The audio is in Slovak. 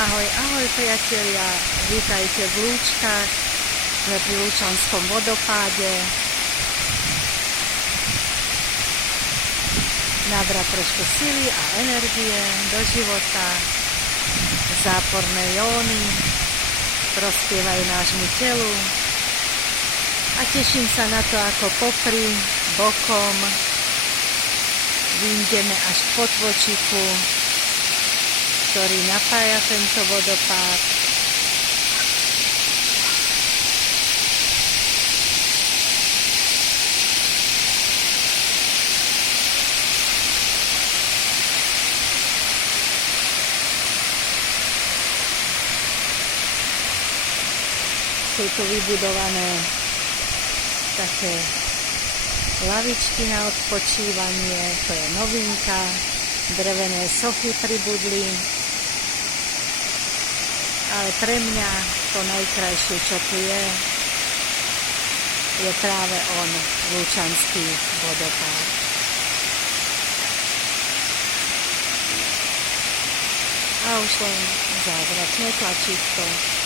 Ahoj, ahoj priatelia, vítajte v Lúčkach, sme pri Lúčanskom vodopáde. Nabrať trošku sily a energie do života, záporné jóny prospievajú nášmu telu a teším sa na to, ako popri, bokom vyjdeme až k potvočiku, ktorý napája tento vodopád. Sú tu vybudované také lavičky na odpočívanie, to je novinka, drevené sochy pribudli, ale pre mňa to najkrajšie, čo tu je práve on, Lúčanský vodopád. A už len závratné tlačítko.